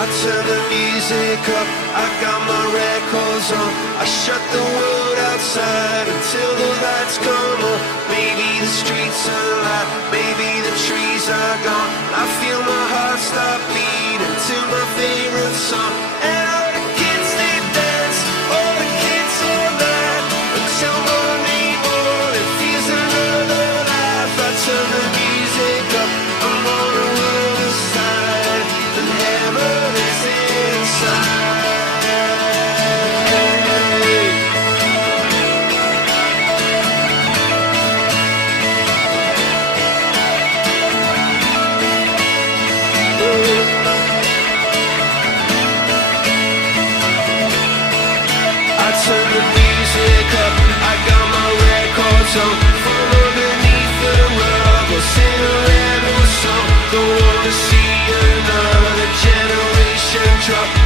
I turn the music up, I got my records on. I shut the world outside until the lights come on. Maybe the streets are alive, maybe the trees are gone. I feel my heart stop beating to my favorite song. And all the kids they dance, all the kids all night until Monday morning feels another life. I turn the music up, I'm on the other side, and heaven is inside. I turn the music up, I got my records on. From underneath the rug, I'll sing a rebel song. Don't wanna see another generation drop.